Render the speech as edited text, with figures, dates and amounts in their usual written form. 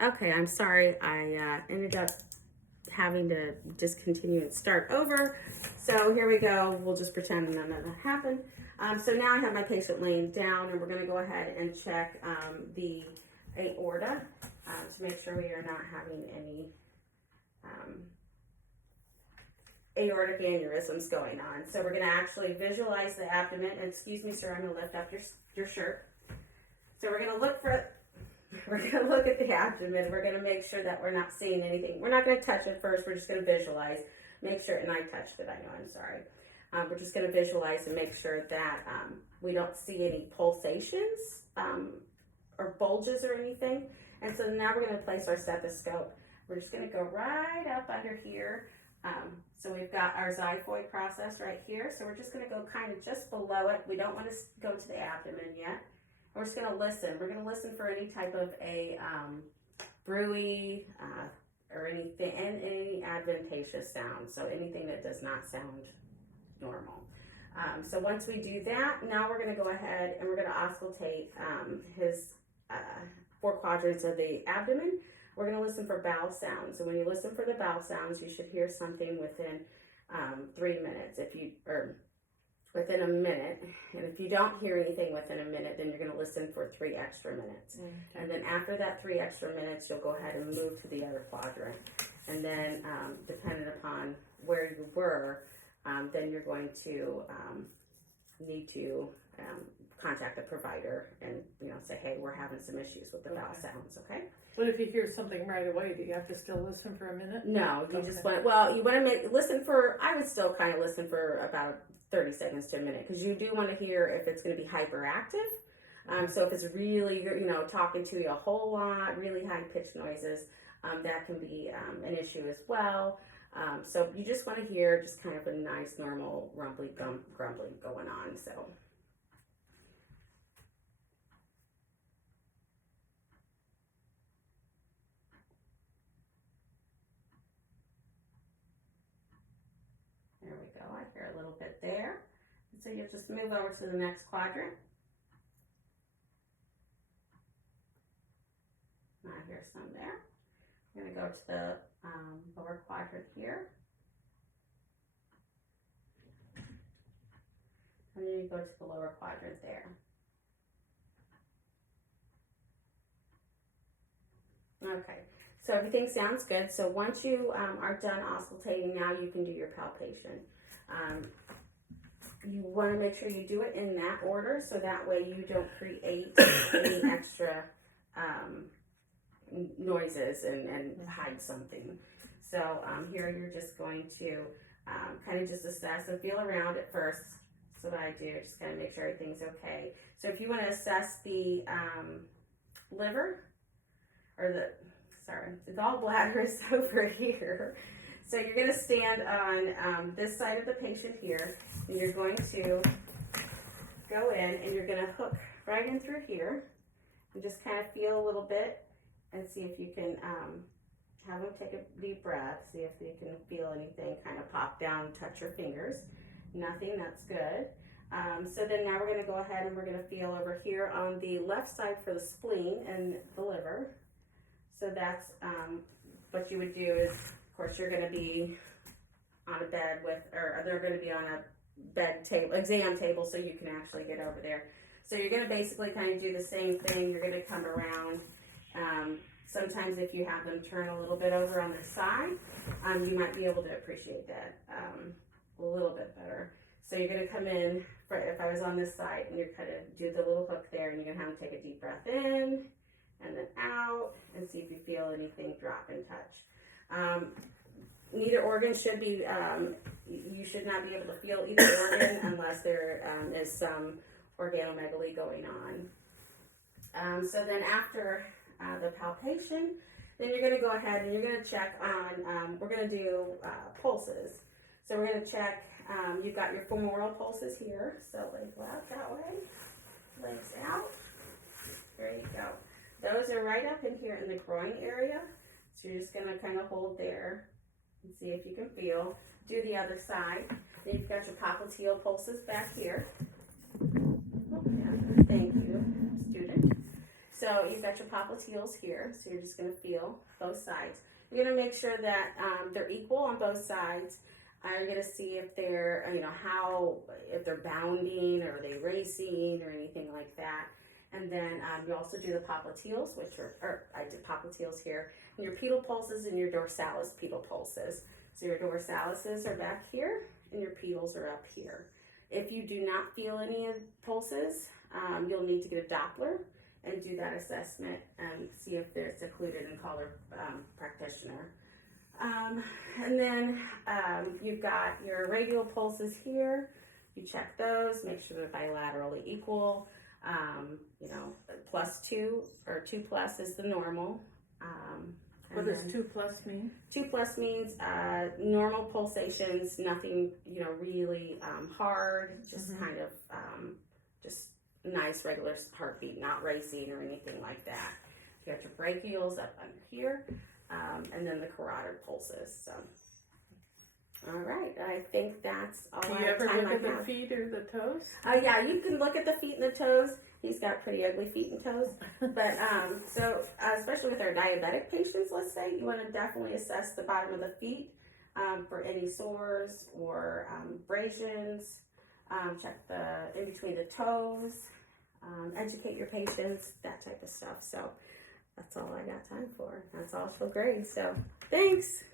Okay, I'm sorry. I ended up having to discontinue and start over. So here we go. We'll just pretend none of that happened. So now I have my patient laying down, and we're going to go ahead and check the aorta to make sure we are not having any aortic aneurysms going on. So we're going to actually visualize the abdomen. And excuse me, sir, I'm going to lift up your shirt. So we're going to look at the abdomen. We're going to make sure that we're not seeing anything. We're not going to touch it first. We're just going to visualize, make sure, and I touched it, I know, I'm sorry. We're just going to visualize and make sure that we don't see any pulsations or bulges or anything. And so now we're going to place our stethoscope. We're just going to go right up under here. So we've got our xiphoid process right here. So we're just going to go kind of just below it. We don't want to go to the abdomen yet. We're just going to listen. We're going to listen for any type of a bruit or anything, and any adventitious sound. So anything that does not sound normal. So once we do that, now we're going to go ahead and we're going to auscultate his 4 quadrants of the abdomen. We're going to listen for bowel sounds. So when you listen for the bowel sounds, you should hear something within 3 minutes. Within a minute, and if you don't hear anything within a minute, then you're going to listen for 3 extra minutes. Okay. And then after that 3 extra minutes, you'll go ahead and move to the other quadrant. And then, depending upon where you were, then you're going to need to contact a provider and say, hey, we're having some issues with the bowel sounds. Okay. But if you hear something right away, do you have to still listen for a minute? No, you just want. Well, you want to listen for. I would still kind of listen for about 30 seconds to a minute, because you do want to hear if it's going to be hyperactive. So if it's really, talking to you a whole lot, really high pitched noises, that can be an issue as well. So you just want to hear just kind of a nice, normal grumbling going on. So. There we go. I hear a little bit there. So you just move over to the next quadrant. I hear some there. I'm going to go to the lower quadrant here. And then you go to the lower quadrant there. Okay. So everything sounds good. So once you are done auscultating, now you can do your palpation. You want to make sure you do it in that order, so that way you don't create any extra noises and hide something. So here you're just going to kind of just assess and feel around at first. So what I do, just kind of make sure everything's okay. So if you want to assess the liver, or the gallbladder is over here. So you're going to stand on this side of the patient here, and you're going to go in and you're going to hook right in through here and just kind of feel a little bit and see if you can have them take a deep breath, see if you can feel anything kind of pop down, touch your fingers. Nothing, that's good. So then now we're going to go ahead and we're going to feel over here on the left side for the spleen and the liver. So that's what you would do is, of course, you're going to be on a bed or they're going to be on a exam table, so you can actually get over there. So you're going to basically kind of do the same thing. You're going to come around. Sometimes if you have them turn a little bit over on their side, you might be able to appreciate that a little bit better. So you're going to come in, if I was on this side, and you're kind of do the little hook there, and you're going to have them take a deep breath in and then out, and see if you feel anything drop and touch. Neither organ should be, you should not be able to feel either organ unless there is some organomegaly going on. So then after the palpation, then you're going to go ahead and you're going to check on, we're going to do pulses. So we're going to check, you've got your femoral pulses here, so legs out that way, legs out, there you go. Those are right up in here in the groin area, so you're just going to kind of hold there and see if you can feel. Do the other side. Then you've got your popliteal pulses back here. Oh, yeah. Thank you, student. So you've got your popliteals here, so you're just going to feel both sides. You're going to make sure that they're equal on both sides. You're going to see if they're, if they're bounding or are they racing or anything like that. And then you also do the popliteals, I did popliteals here, and your pedal pulses and your dorsalis pedal pulses. So your dorsalises are back here and your pedals are up here. If you do not feel any of pulses, you'll need to get a Doppler and do that assessment and see if there's occluded and call a practitioner. And then you've got your radial pulses here. You check those, make sure they're bilaterally equal. +2 or 2+ is the normal. What does 2+ mean? 2+ means normal pulsations, nothing really hard, just kind of just nice regular heartbeat, not racing or anything like that. You got your brachials up under here, and then the carotid pulses. So, all right, I think that's all. Do you ever look at the feet or the toes? Yeah, you can look at the feet and the toes. He's got pretty ugly feet and toes, but so especially with our diabetic patients, let's say, you want to definitely assess the bottom of the feet for any sores or abrasions. Check the in between the toes. Educate your patients, that type of stuff. So that's all I got time for. That's all she'll grade. So thanks.